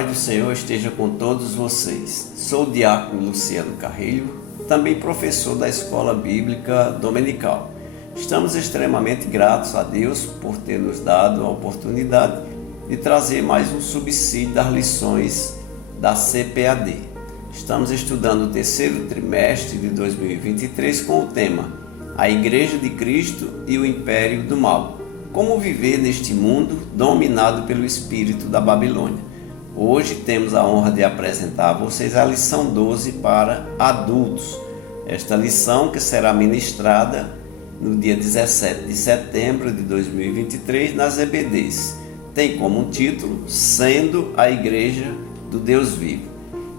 paz do Senhor esteja com todos vocês. Sou o diácono Luciano Carrilho, também professor da Escola Bíblica Dominical. Estamos extremamente gratos a Deus por ter nos dado a oportunidade de trazer mais um subsídio das lições da CPAD. Estamos estudando o terceiro trimestre de 2023 com o tema A Igreja de Cristo e o Império do Mal. Como viver neste mundo dominado pelo espírito da Babilônia. Hoje temos a honra de apresentar a vocês a lição 12 para adultos. Esta lição que será ministrada no dia 17 de setembro de 2023 nas EBDs. Tem como título Sendo a Igreja do Deus Vivo.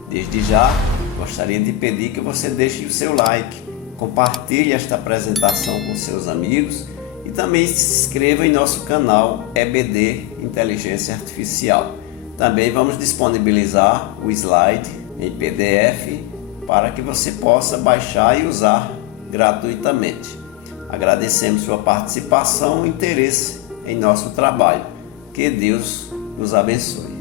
Desde já, gostaria de pedir que você deixe o seu like, compartilhe esta apresentação com seus amigos e também se inscreva em nosso canal EBD Inteligência Artificial. Também vamos disponibilizar o slide em PDF para que você possa baixar e usar gratuitamente. Agradecemos sua participação e interesse em nosso trabalho. Que Deus nos abençoe.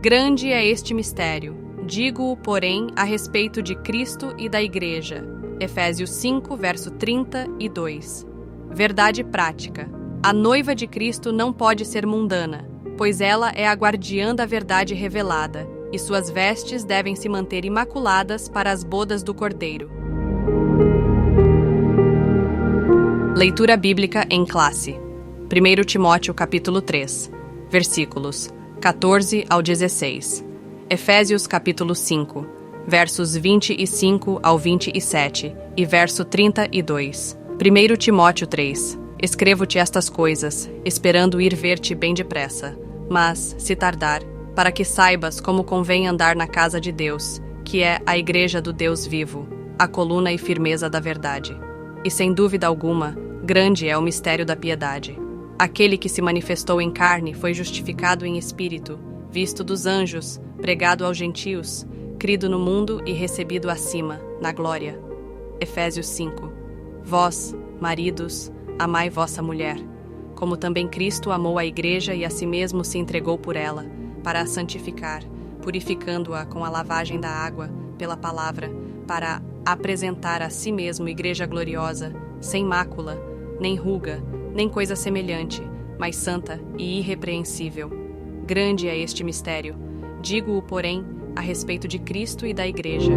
Grande é este mistério. Digo-o, porém, a respeito de Cristo e da Igreja. Efésios 5, verso 32. Verdade prática. A noiva de Cristo não pode ser mundana, pois ela é a guardiã da verdade revelada, e suas vestes devem se manter imaculadas para as bodas do Cordeiro. Leitura bíblica em classe. 1 Timóteo capítulo 3, versículos 14 ao 16. Efésios capítulo 5, versos 25 ao 27 e verso 32. 1 Timóteo 3. Escrevo-te estas coisas, esperando ir ver-te bem depressa. Mas, se tardar, para que saibas como convém andar na casa de Deus, que é a igreja do Deus vivo, a coluna e firmeza da verdade. E sem dúvida alguma, grande é o mistério da piedade. Aquele que se manifestou em carne foi justificado em espírito, visto dos anjos, pregado aos gentios, crido no mundo e recebido acima, na glória. Efésios 5. Vós, maridos, amai vossa mulher, como também Cristo amou a igreja e a si mesmo se entregou por ela, para a santificar, purificando-a com a lavagem da água, pela palavra, para apresentar a si mesmo igreja gloriosa, sem mácula, nem ruga, nem coisa semelhante, mas santa e irrepreensível. Grande é este mistério. Digo-o, porém, a respeito de Cristo e da Igreja.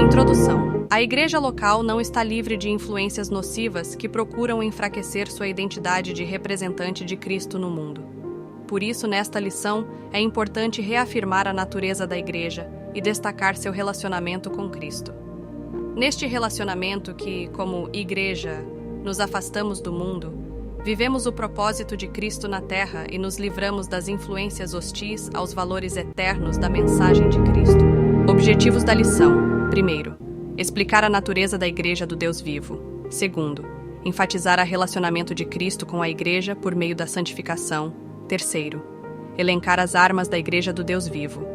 Introdução. A Igreja local não está livre de influências nocivas que procuram enfraquecer sua identidade de representante de Cristo no mundo. Por isso, nesta lição, é importante reafirmar a natureza da Igreja e destacar seu relacionamento com Cristo. Neste relacionamento que, como Igreja, nos afastamos do mundo, vivemos o propósito de Cristo na Terra e nos livramos das influências hostis aos valores eternos da mensagem de Cristo. Objetivos da lição. 1. Explicar a natureza da Igreja do Deus vivo. 2. Enfatizar o relacionamento de Cristo com a Igreja por meio da santificação. 3. Elencar as armas da Igreja do Deus vivo.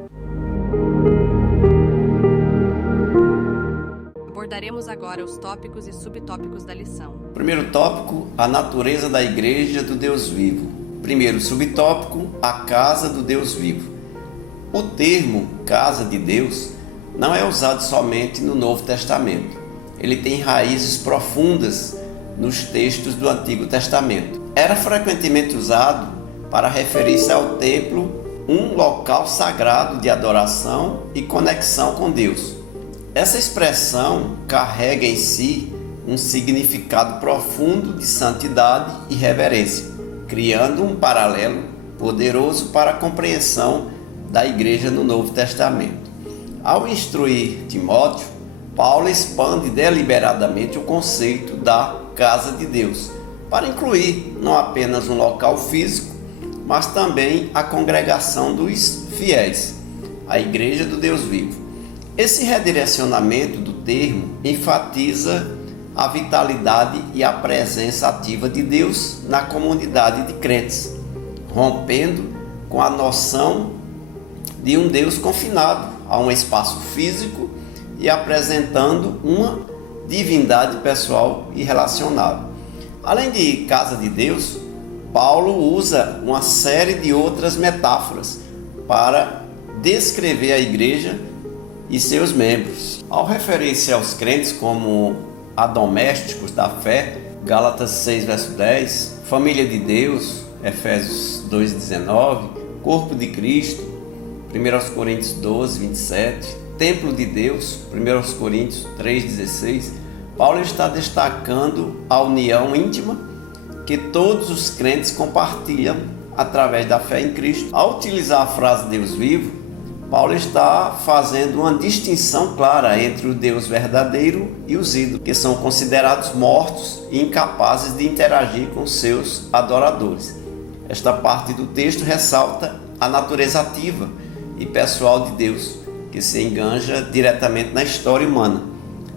Abordaremos agora os tópicos e subtópicos da lição. Primeiro tópico, a natureza da Igreja do Deus Vivo. Primeiro subtópico, a casa do Deus Vivo. O termo casa de Deus não é usado somente no Novo Testamento. Ele tem raízes profundas nos textos do Antigo Testamento. Era frequentemente usado para referir-se ao templo, um local sagrado de adoração e conexão com Deus. Essa expressão carrega em si um significado profundo de santidade e reverência, criando um paralelo poderoso para a compreensão da Igreja no Novo Testamento. Ao instruir Timóteo, Paulo expande deliberadamente o conceito da casa de Deus, para incluir não apenas um local físico, mas também a congregação dos fiéis, a Igreja do Deus Vivo. Esse redirecionamento do termo enfatiza a vitalidade e a presença ativa de Deus na comunidade de crentes, rompendo com a noção de um Deus confinado a um espaço físico e apresentando uma divindade pessoal e relacional. Além de casa de Deus, Paulo usa uma série de outras metáforas para descrever a igreja e seus membros. Ao referir-se aos crentes como a domésticos da fé, Gálatas 6, verso 10, família de Deus, Efésios 2,19, corpo de Cristo, 1 Coríntios 12, 27, templo de Deus, 1 Coríntios 3,16, Paulo está destacando a união íntima que todos os crentes compartilham através da fé em Cristo. Ao utilizar a frase Deus vivo, Paulo está fazendo uma distinção clara entre o Deus verdadeiro e os ídolos, que são considerados mortos e incapazes de interagir com seus adoradores. Esta parte do texto ressalta a natureza ativa e pessoal de Deus, que se enganja diretamente na história humana,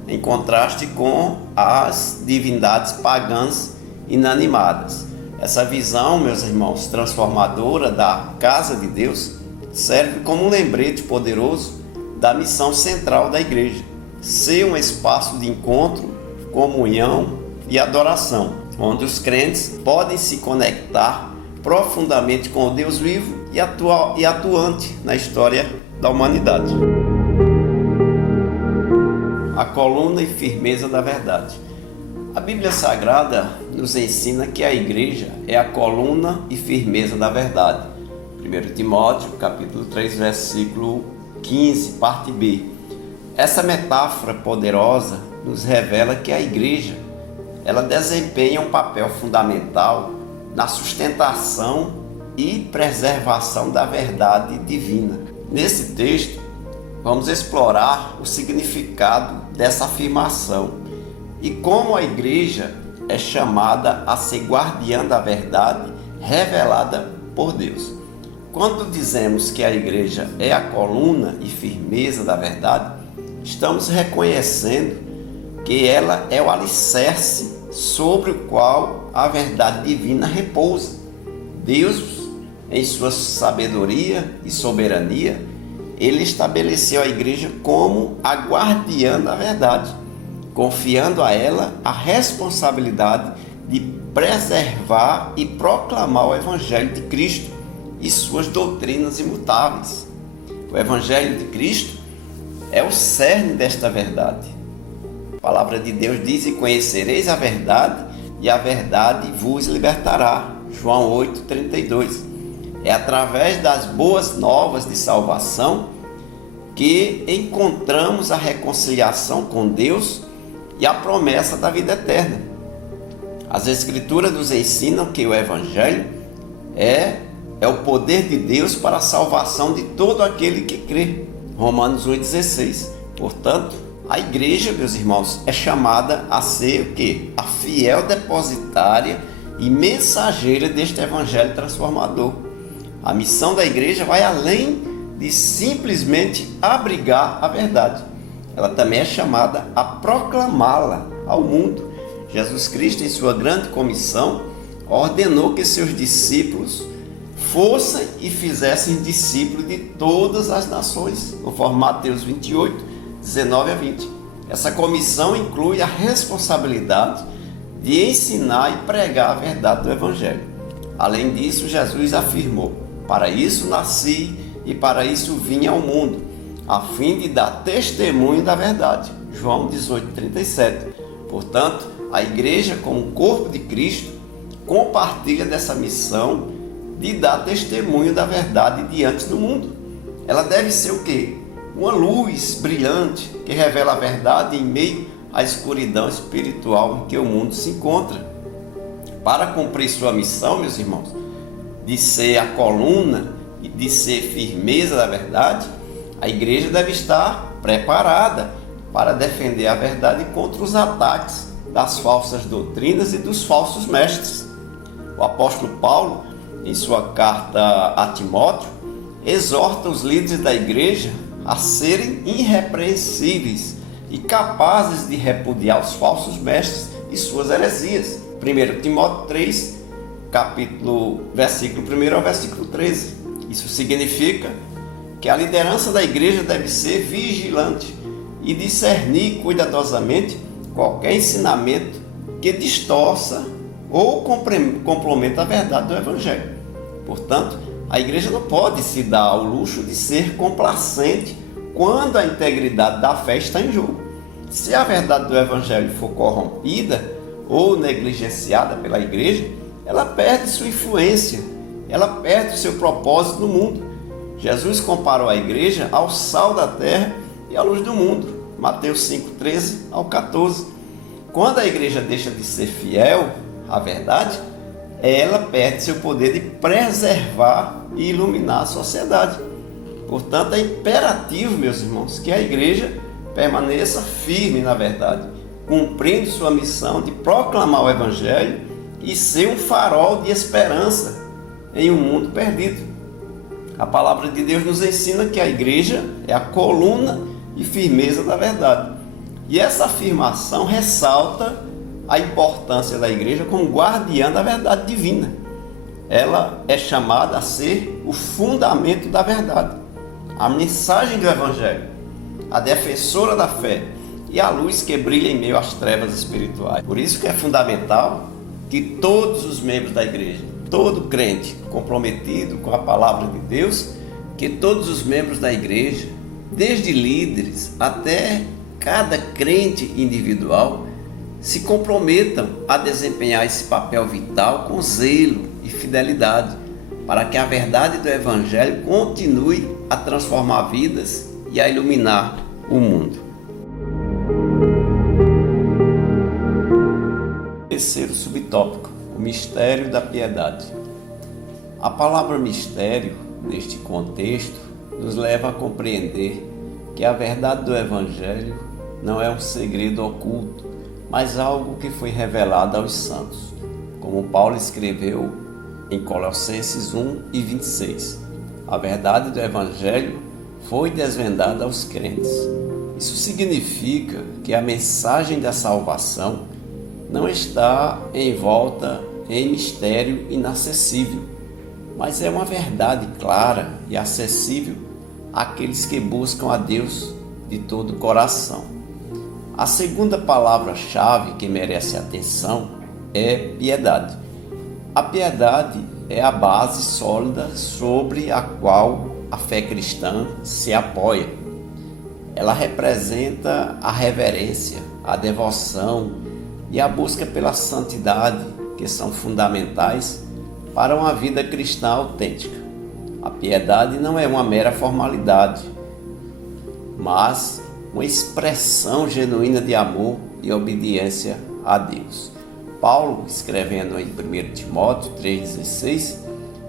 em contraste com as divindades pagãs inanimadas. Essa visão, meus irmãos, transformadora da casa de Deus, serve como um lembrete poderoso da missão central da igreja: ser um espaço de encontro, comunhão e adoração, onde os crentes podem se conectar profundamente com o Deus vivo e atuante na história da humanidade. A coluna e firmeza da verdade. A Bíblia Sagrada nos ensina que a igreja é a coluna e firmeza da verdade. 1 Timóteo, capítulo 3, versículo 15, parte B. Essa metáfora poderosa nos revela que a igreja, ela desempenha um papel fundamental na sustentação e preservação da verdade divina. Nesse texto, vamos explorar o significado dessa afirmação e como a igreja é chamada a ser guardiã da verdade revelada por Deus. Quando dizemos que a igreja é a coluna e firmeza da verdade, estamos reconhecendo que ela é o alicerce sobre o qual a verdade divina repousa. Deus, em sua sabedoria e soberania, ele estabeleceu a igreja como a guardiã da verdade, confiando a ela a responsabilidade de preservar e proclamar o Evangelho de Cristo e suas doutrinas imutáveis. O Evangelho de Cristo é o cerne desta verdade. A palavra de Deus diz: e conhecereis a verdade, e a verdade vos libertará. João 8,32. É através das boas novas de salvação que encontramos a reconciliação com Deus e a promessa da vida eterna. As Escrituras nos ensinam que o Evangelho é o poder de Deus para a salvação de todo aquele que crê. Romanos 8,16. Portanto, a igreja, meus irmãos, é chamada a ser o quê? A fiel depositária e mensageira deste Evangelho transformador. A missão da igreja vai além de simplesmente abrigar a verdade. Ela também é chamada a proclamá-la ao mundo. Jesus Cristo, em sua grande comissão, ordenou que seus discípulos fossem e fizessem discípulos de todas as nações, conforme Mateus 28, 19 a 20. Essa comissão inclui a responsabilidade de ensinar e pregar a verdade do Evangelho. Além disso, Jesus afirmou: para isso nasci e para isso vim ao mundo, a fim de dar testemunho da verdade. João 18:37. Portanto, a igreja, como corpo de Cristo, compartilha dessa missão de dar testemunho da verdade diante do mundo. Ela deve ser o quê? Uma luz brilhante que revela a verdade em meio à escuridão espiritual em que o mundo se encontra. Para cumprir sua missão, meus irmãos, de ser a coluna e de ser firmeza da verdade, a igreja deve estar preparada para defender a verdade contra os ataques das falsas doutrinas e dos falsos mestres. O apóstolo Paulo, em sua carta a Timóteo, exorta os líderes da igreja a serem irrepreensíveis e capazes de repudiar os falsos mestres e suas heresias. 1 Timóteo 3, versículo 1 ao versículo 13. Isso significa que a liderança da igreja deve ser vigilante e discernir cuidadosamente qualquer ensinamento que distorça ou comprometa a verdade do Evangelho. Portanto, a igreja não pode se dar ao luxo de ser complacente quando a integridade da fé está em jogo. Se a verdade do Evangelho for corrompida ou negligenciada pela igreja, ela perde sua influência, ela perde o seu propósito no mundo. Jesus comparou a igreja ao sal da terra e à luz do mundo. Mateus 5:13 ao 14. Quando a igreja deixa de ser fiel à verdade, ela perde seu poder de preservar e iluminar a sociedade. Portanto, é imperativo, meus irmãos, que a igreja permaneça firme na verdade, cumprindo sua missão de proclamar o Evangelho e ser um farol de esperança em um mundo perdido. A palavra de Deus nos ensina que a igreja é a coluna e firmeza da verdade. E essa afirmação ressalta a importância da igreja como guardiã da verdade divina. Ela é chamada a ser o fundamento da verdade, a mensagem do Evangelho, a defensora da fé e a luz que brilha em meio às trevas espirituais. Por isso que é fundamental que todos os membros da igreja, todo crente comprometido com a palavra de Deus, que todos os membros da igreja, desde líderes até cada crente individual, se comprometam a desempenhar esse papel vital com zelo e fidelidade, para que a verdade do Evangelho continue a transformar vidas e a iluminar o mundo. Terceiro subtópico: o mistério da piedade. A palavra mistério, neste contexto, nos leva a compreender que a verdade do Evangelho não é um segredo oculto, mas algo que foi revelado aos santos, como Paulo escreveu em Colossenses 1:26. A verdade do Evangelho foi desvendada aos crentes. Isso significa que a mensagem da salvação não está envolta em mistério inacessível, mas é uma verdade clara e acessível àqueles que buscam a Deus de todo o coração. A segunda palavra-chave que merece atenção é piedade. A piedade é a base sólida sobre a qual a fé cristã se apoia. Ela representa a reverência, a devoção e a busca pela santidade, que são fundamentais para uma vida cristã autêntica. A piedade não é uma mera formalidade, mas uma expressão genuína de amor e obediência a Deus. Paulo, escrevendo em 1 Timóteo 3,16,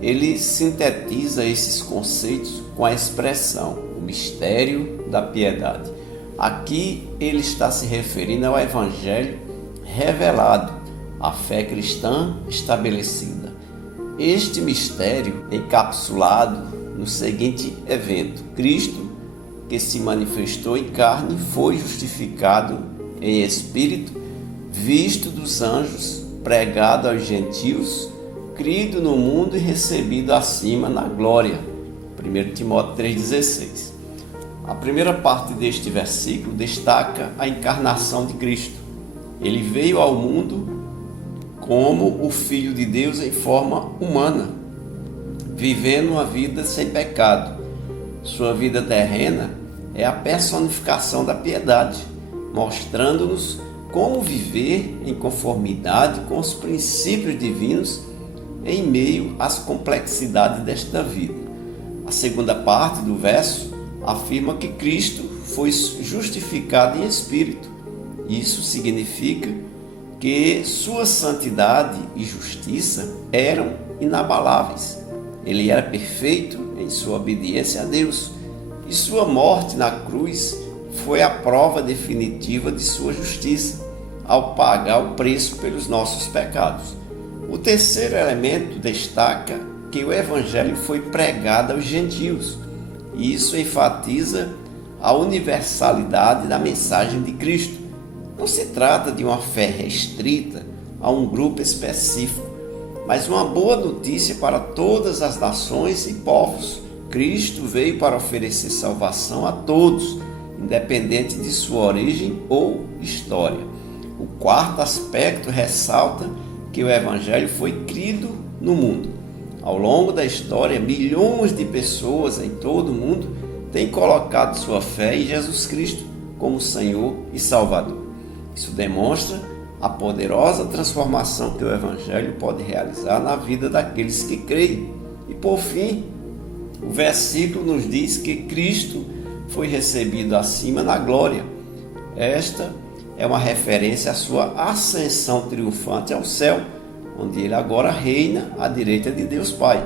ele sintetiza esses conceitos com a expressão, o mistério da piedade. Aqui ele está se referindo ao Evangelho revelado, à fé cristã estabelecida. Este mistério encapsulado no seguinte evento: Cristo, que se manifestou em carne, foi justificado em espírito, visto dos anjos, pregado aos gentios, crido no mundo e recebido acima na glória. 1 Timóteo 3,16. A primeira parte deste versículo destaca a encarnação de Cristo. Ele veio ao mundo como o Filho de Deus em forma humana, vivendo uma vida sem pecado. Sua vida terrena é a personificação da piedade, mostrando-nos como viver em conformidade com os princípios divinos em meio às complexidades desta vida. A segunda parte do verso afirma que Cristo foi justificado em espírito. Isso significa que sua santidade e justiça eram inabaláveis. Ele era perfeito em sua obediência a Deus, e sua morte na cruz foi a prova definitiva de sua justiça, ao pagar o preço pelos nossos pecados. O terceiro elemento destaca que o Evangelho foi pregado aos gentios, e isso enfatiza a universalidade da mensagem de Cristo. Não se trata de uma fé restrita a um grupo específico, mas uma boa notícia para todas as nações e povos. Cristo veio para oferecer salvação a todos, independente de sua origem ou história. O quarto aspecto ressalta que o Evangelho foi crido no mundo. Ao longo da história, milhões de pessoas em todo o mundo têm colocado sua fé em Jesus Cristo como Senhor e Salvador. Isso demonstra a poderosa transformação que o Evangelho pode realizar na vida daqueles que creem. E por fim, o versículo nos diz que Cristo foi recebido acima na glória. Esta é uma referência à sua ascensão triunfante ao céu, onde ele agora reina à direita de Deus Pai.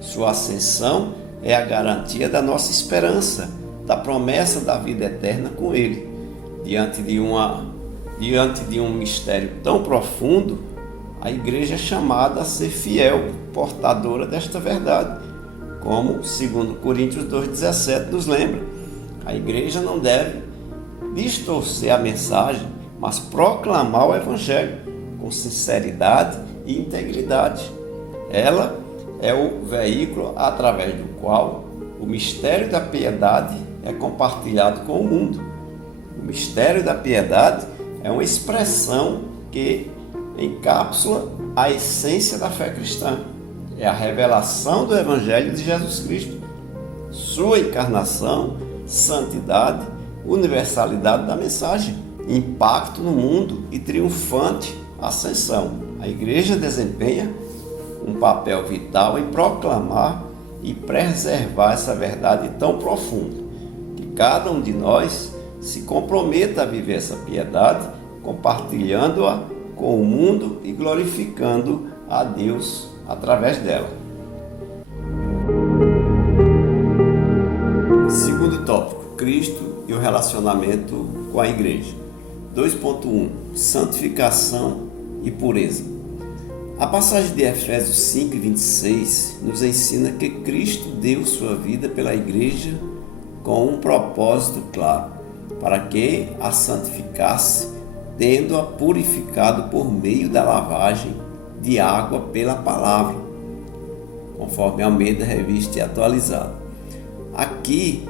Sua ascensão é a garantia da nossa esperança, da promessa da vida eterna com ele. Diante de um mistério tão profundo, a igreja é chamada a ser fiel, portadora desta verdade. Como 2 Coríntios 2,17 nos lembra, a igreja não deve distorcer a mensagem, mas proclamar o Evangelho com sinceridade e integridade. Ela é o veículo através do qual o mistério da piedade é compartilhado com o mundo. O mistério da piedade é uma expressão que encapsula a essência da fé cristã. É a revelação do Evangelho de Jesus Cristo, sua encarnação, santidade, universalidade da mensagem, impacto no mundo e triunfante ascensão. A igreja desempenha um papel vital em proclamar e preservar essa verdade tão profunda. Que cada um de nós se comprometa a viver essa piedade, compartilhando-a com o mundo e glorificando a Deus através dela. Segundo tópico, Cristo e o relacionamento com a igreja. 2.1 Santificação e pureza. A passagem de Efésios 5:26 nos ensina que Cristo deu sua vida pela igreja com um propósito claro, para que a santificasse, tendo-a purificado por meio da lavagem de água pela palavra, conforme Almeida Revista e Atualizada. Aqui,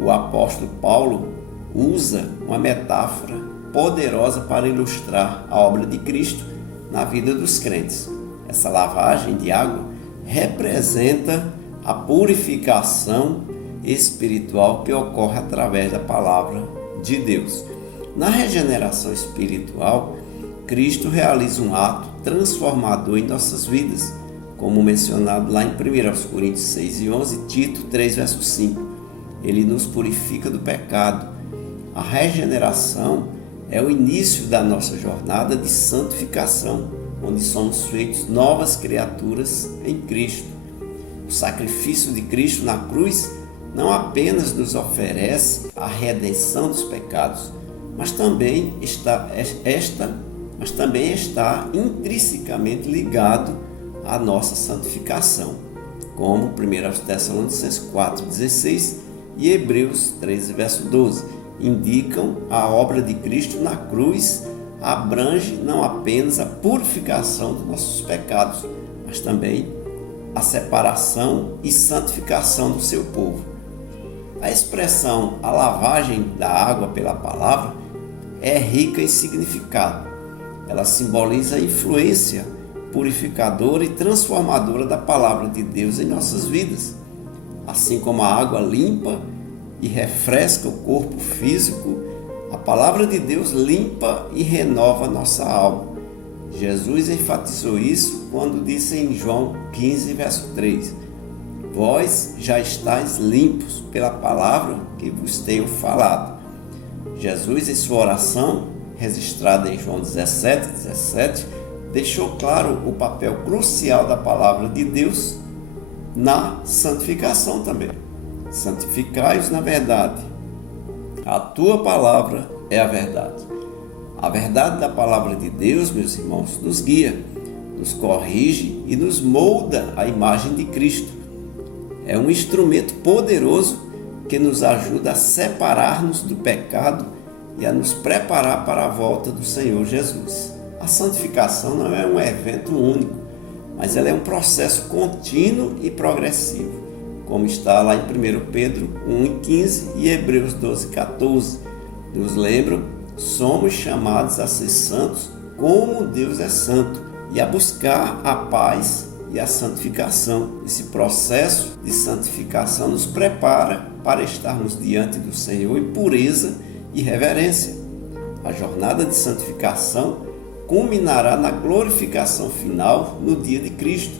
o apóstolo Paulo usa uma metáfora poderosa para ilustrar a obra de Cristo na vida dos crentes. Essa lavagem de água representa a purificação espiritual que ocorre através da palavra de Deus. Na regeneração espiritual, Cristo realiza um ato transformador em nossas vidas, como mencionado lá em 1 Coríntios 6:11, Tito 3, verso 5. Ele nos purifica do pecado. A regeneração é o início da nossa jornada de santificação, onde somos feitos novas criaturas em Cristo. O sacrifício de Cristo na cruz não apenas nos oferece a redenção dos pecados, mas também está intrinsecamente ligado à nossa santificação, como 1 Tessalonicenses 4:16 e Hebreus 13, verso 12, indicam a obra de Cristo na cruz abrange não apenas a purificação dos nossos pecados, mas também a separação e santificação do seu povo. A expressão a lavagem da água pela palavra é rica em significado. Ela simboliza a influência purificadora e transformadora da palavra de Deus em nossas vidas. Assim como a água limpa e refresca o corpo físico, a palavra de Deus limpa e renova nossa alma. Jesus enfatizou isso quando disse em João 15, verso 3: Vós já estáis limpos pela palavra que vos tenho falado. Jesus, em sua oração, registrada em João 17:17, deixou claro o papel crucial da palavra de Deus na santificação também. Santificai-os na verdade. A tua palavra é a verdade. A verdade da palavra de Deus, meus irmãos, nos guia, nos corrige e nos molda à imagem de Cristo. É um instrumento poderoso que nos ajuda a separar-nos do pecado e a nos preparar para a volta do Senhor Jesus. A santificação não é um evento único, mas ela é um processo contínuo e progressivo, como está lá em 1 Pedro 1:15 e Hebreus 12:14. Nos lembram somos chamados a ser santos como Deus é santo e a buscar a paz e a santificação. Esse processo de santificação nos prepara para estarmos diante do Senhor em pureza e reverência. A jornada de santificação culminará na glorificação final no dia de Cristo,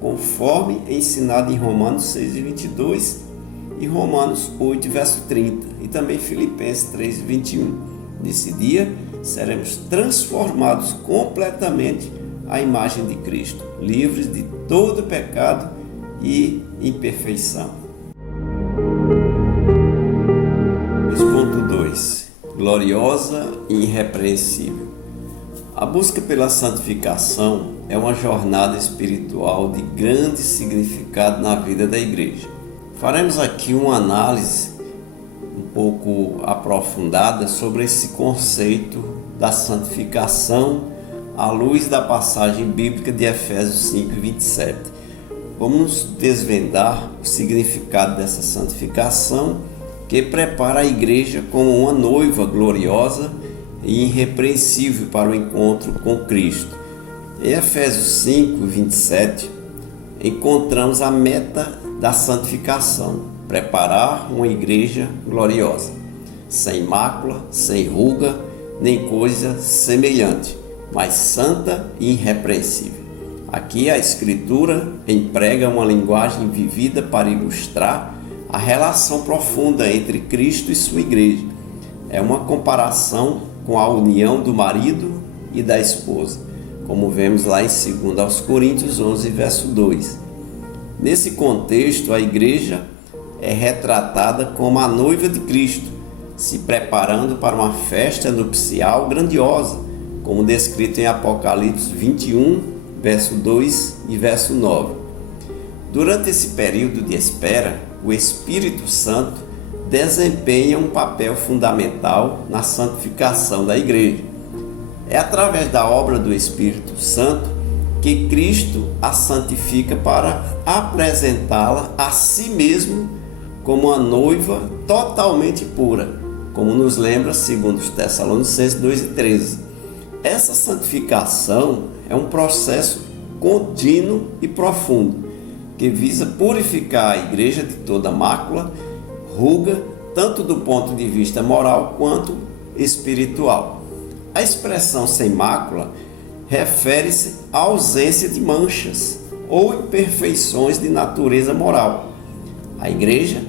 conforme ensinado em Romanos 6:22 e Romanos 8, verso 30, e também Filipenses 3:21. Nesse dia, seremos transformados completamente à imagem de Cristo, livres de todo pecado e imperfeição. 2. Gloriosa e irrepreensível. A busca pela santificação é uma jornada espiritual de grande significado na vida da igreja. Faremos aqui uma análise um pouco aprofundada sobre esse conceito da santificação à luz da passagem bíblica de Efésios 5:27. Vamos desvendar o significado dessa santificação que prepara a igreja como uma noiva gloriosa e irrepreensível para o encontro com Cristo. Em Efésios 5:27, encontramos a meta da santificação: preparar uma igreja gloriosa, sem mácula, sem ruga, nem coisa semelhante, mas santa e irrepreensível. Aqui a Escritura emprega uma linguagem vivida para ilustrar a relação profunda entre Cristo e sua igreja. É uma comparação com a união do marido e da esposa, como vemos lá em 2 Coríntios 11, verso 2. Nesse contexto, a igreja é retratada como a noiva de Cristo, se preparando para uma festa nupcial grandiosa, como descrito em Apocalipse 21, verso 2 e verso 9. Durante esse período de espera, o Espírito Santo desempenha um papel fundamental na santificação da igreja. É através da obra do Espírito Santo que Cristo a santifica para apresentá-la a si mesmo como uma noiva totalmente pura, como nos lembra 2 Tessalonicenses 2:13. Essa santificação é um processo contínuo e profundo, que visa purificar a igreja de toda mácula, ruga, tanto do ponto de vista moral quanto espiritual. A expressão sem mácula refere-se à ausência de manchas ou imperfeições de natureza moral. A igreja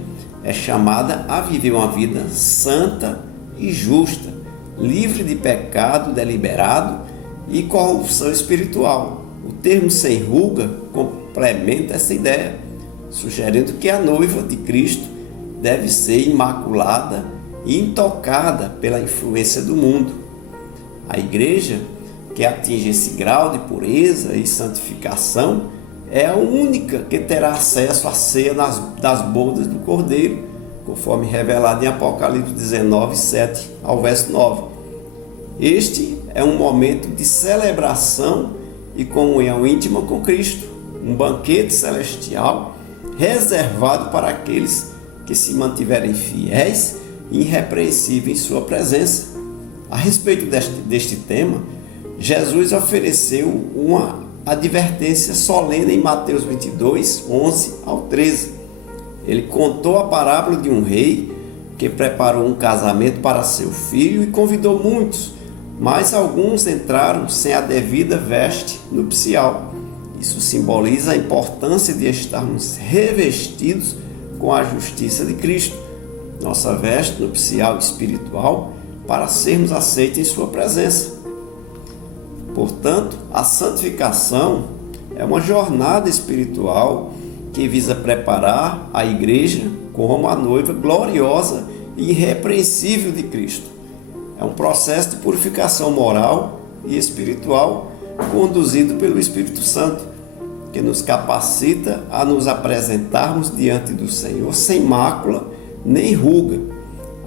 é chamada a viver uma vida santa e justa, livre de pecado deliberado e corrupção espiritual. O termo sem ruga complementa essa ideia, sugerindo que a noiva de Cristo deve ser imaculada e intocada pela influência do mundo. A igreja que atinge esse grau de pureza e santificação é a única que terá acesso à ceia das bodas do Cordeiro, conforme revelado em Apocalipse 19, 7 ao verso 9. Este é um momento de celebração e comunhão íntima com Cristo, um banquete celestial reservado para aqueles que se mantiverem fiéis e irrepreensíveis em sua presença. A respeito deste tema, Jesus ofereceu uma advertência solene em Mateus 22, 11 ao 13. Ele contou a parábola de um rei que preparou um casamento para seu filho e convidou muitos, mas alguns entraram sem a devida veste nupcial. Isso simboliza a importância de estarmos revestidos com a justiça de Cristo, nossa veste nupcial espiritual, para sermos aceitos em sua presença. Portanto, a santificação é uma jornada espiritual que visa preparar a igreja como a noiva gloriosa e irrepreensível de Cristo. É um processo de purificação moral e espiritual conduzido pelo Espírito Santo, que nos capacita a nos apresentarmos diante do Senhor sem mácula nem ruga.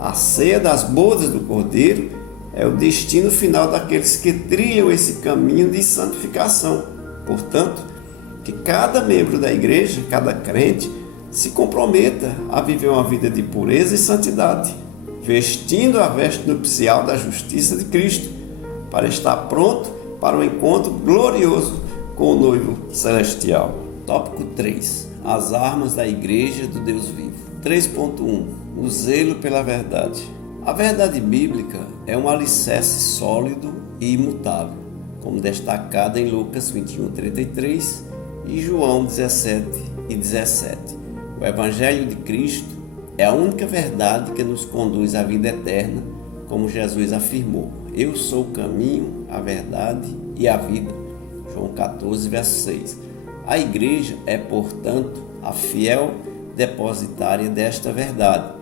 A ceia das bodas do Cordeiro é o destino final daqueles que trilham esse caminho de santificação. Portanto, que cada membro da igreja, cada crente, se comprometa a viver uma vida de pureza e santidade, vestindo a veste nupcial da justiça de Cristo, para estar pronto para o encontro glorioso com o noivo celestial. Tópico 3. As armas da Igreja do Deus Vivo. 3.1. O zelo pela verdade. A verdade bíblica é um alicerce sólido e imutável, como destacado em Lucas 21:33 e João 17:17. O Evangelho de Cristo é a única verdade que nos conduz à vida eterna, como Jesus afirmou: eu sou o caminho, a verdade e a vida. João 14:6. A Igreja é, portanto, a fiel depositária desta verdade,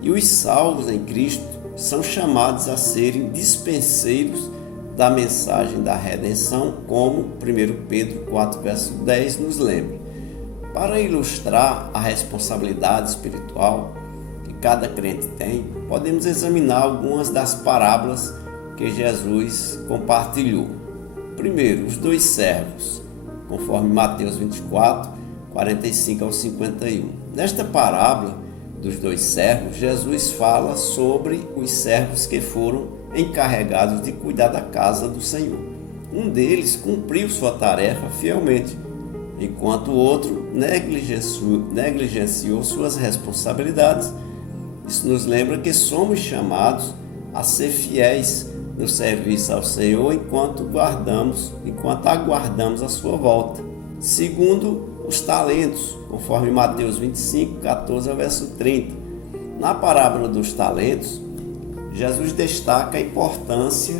e os salvos em Cristo são chamados a serem dispenseiros da mensagem da redenção, como 1 Pedro 4:10 nos lembra. Para ilustrar a responsabilidade espiritual que cada crente tem, podemos examinar algumas das parábolas que Jesus compartilhou. Primeiro, os dois servos, conforme Mateus 24:45-51. Nesta parábola dos dois servos, Jesus fala sobre os servos que foram encarregados de cuidar da casa do Senhor. Um deles cumpriu sua tarefa fielmente, enquanto o outro negligenciou suas responsabilidades. Isso nos lembra que somos chamados a ser fiéis no serviço ao Senhor enquanto aguardamos a sua volta. Segundo, os talentos, conforme Mateus 25:14-30. Na parábola dos talentos, Jesus destaca a importância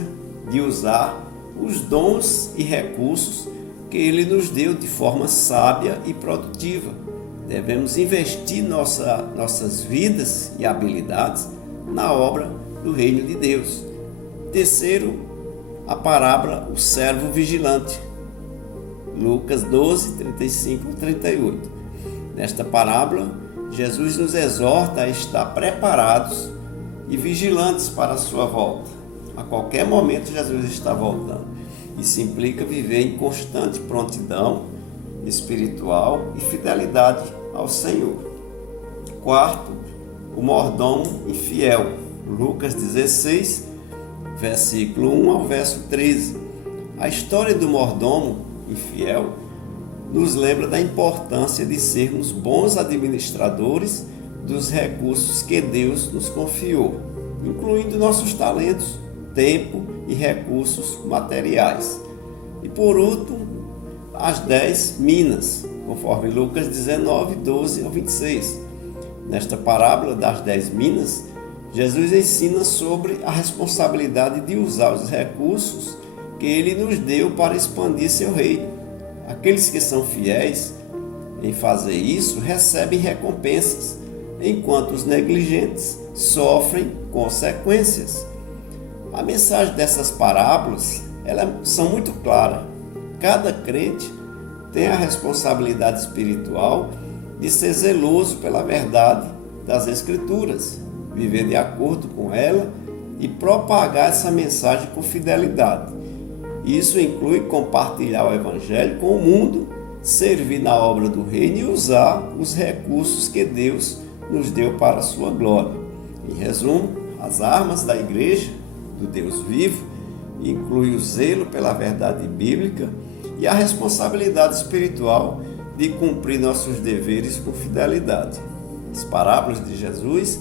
de usar os dons e recursos que Ele nos deu de forma sábia e produtiva. Devemos investir nossas vidas e habilidades na obra do Reino de Deus. Terceiro, a parábola O Servo Vigilante, Lucas 12:35-38. Nesta parábola, Jesus nos exorta a estar preparados e vigilantes para a sua volta. A qualquer momento Jesus está voltando. Isso implica viver em constante prontidão espiritual e fidelidade ao Senhor. Quarto, o mordomo infiel. Lucas 16, versículo 1 ao verso 13. A história do mordomo infiel nos lembra da importância de sermos bons administradores dos recursos que Deus nos confiou, incluindo nossos talentos, tempo e recursos materiais. E por último, as 10 minas, conforme Lucas 19:12-26. Nesta parábola das 10 minas, Jesus ensina sobre a responsabilidade de usar os recursos que Ele nos deu para expandir seu reino. Aqueles que são fiéis em fazer isso recebem recompensas, enquanto os negligentes sofrem consequências. A mensagem dessas parábolas, elas são muito claras. Cada crente tem a responsabilidade espiritual de ser zeloso pela verdade das Escrituras, viver de acordo com ela e propagar essa mensagem com fidelidade. Isso inclui compartilhar o Evangelho com o mundo, servir na obra do Reino e usar os recursos que Deus nos deu para a sua glória. Em resumo, as armas da Igreja do Deus vivo incluem o zelo pela verdade bíblica e a responsabilidade espiritual de cumprir nossos deveres com fidelidade. As parábolas de Jesus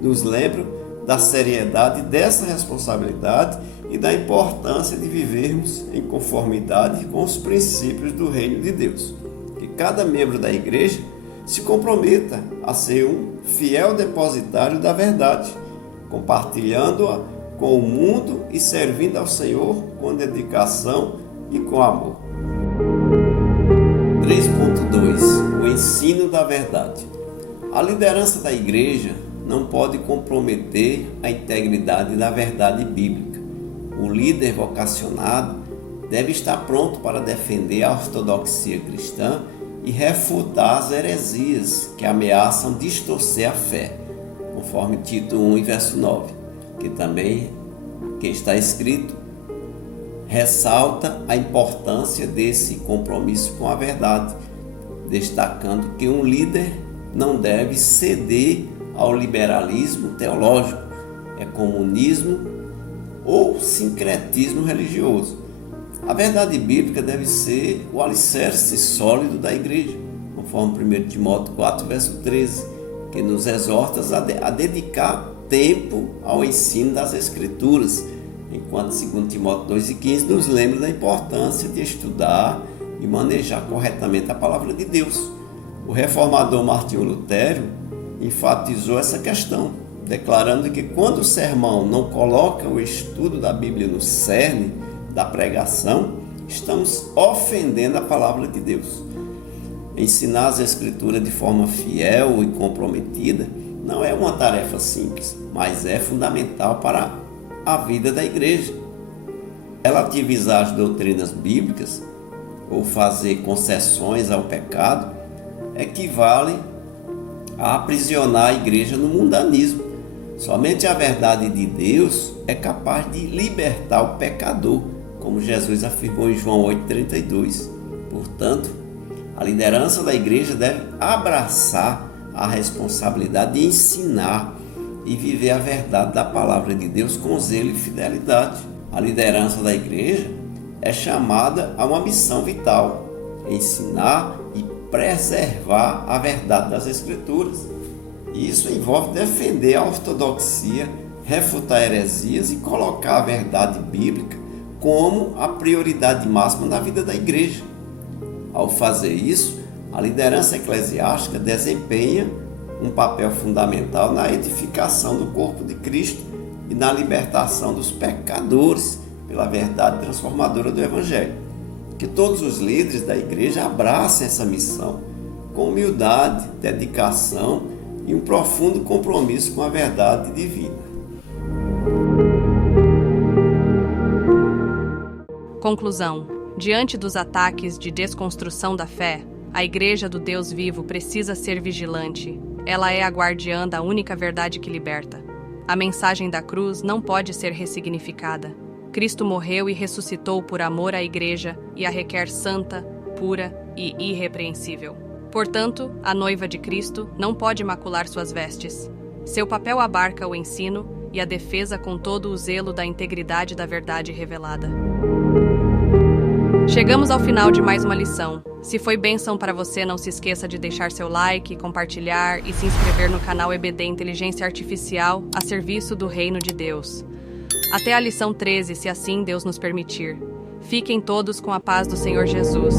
nos lembram da seriedade dessa responsabilidade e da importância de vivermos em conformidade com os princípios do Reino de Deus. Que cada membro da Igreja se comprometa a ser um fiel depositário da verdade, compartilhando-a com o mundo e servindo ao Senhor com dedicação e com amor. 3.2. O ensino da verdade. A liderança da Igreja não pode comprometer a integridade da verdade bíblica. O líder vocacionado deve estar pronto para defender a ortodoxia cristã e refutar as heresias que ameaçam distorcer a fé, conforme Tito 1, verso 9, que está escrito, ressalta a importância desse compromisso com a verdade, destacando que um líder não deve ceder ao liberalismo teológico, é comunismo ou sincretismo religioso. A verdade bíblica deve ser o alicerce sólido da igreja, conforme 1 Timóteo 4, verso 13, que nos exorta a dedicar tempo ao ensino das Escrituras, enquanto 2 Timóteo 2,15 nos lembra da importância de estudar e manejar corretamente a palavra de Deus. O reformador Martinho Lutero enfatizou essa questão, declarando que quando o sermão não coloca o estudo da Bíblia no cerne da pregação, estamos ofendendo a palavra de Deus. Ensinar as Escrituras de forma fiel e comprometida não é uma tarefa simples, mas é fundamental para a vida da igreja. Relativizar as doutrinas bíblicas ou fazer concessões ao pecado equivale a aprisionar a igreja no mundanismo. Somente a verdade de Deus é capaz de libertar o pecador, como Jesus afirmou em João 8,32. Portanto, a liderança da igreja deve abraçar a responsabilidade de ensinar e viver a verdade da palavra de Deus com zelo e fidelidade. A liderança da igreja é chamada a uma missão vital: ensinar e preservar a verdade das Escrituras. E isso envolve defender a ortodoxia, refutar heresias e colocar a verdade bíblica como a prioridade máxima na vida da igreja. Ao fazer isso, a liderança eclesiástica desempenha um papel fundamental na edificação do corpo de Cristo e na libertação dos pecadores pela verdade transformadora do Evangelho. Que todos os líderes da igreja abracem essa missão com humildade, dedicação e um profundo compromisso com a verdade divina. Conclusão. Diante dos ataques de desconstrução da fé, a Igreja do Deus vivo precisa ser vigilante. Ela é a guardiã da única verdade que liberta. A mensagem da cruz não pode ser ressignificada. Cristo morreu e ressuscitou por amor à Igreja e a requer santa, pura e irrepreensível. Portanto, a noiva de Cristo não pode macular suas vestes. Seu papel abarca o ensino e a defesa com todo o zelo da integridade da verdade revelada. Chegamos ao final de mais uma lição. Se foi bênção para você, não se esqueça de deixar seu like, compartilhar e se inscrever no canal EBD Inteligência Artificial a serviço do Reino de Deus. Até a lição 13, se assim Deus nos permitir. Fiquem todos com a paz do Senhor Jesus.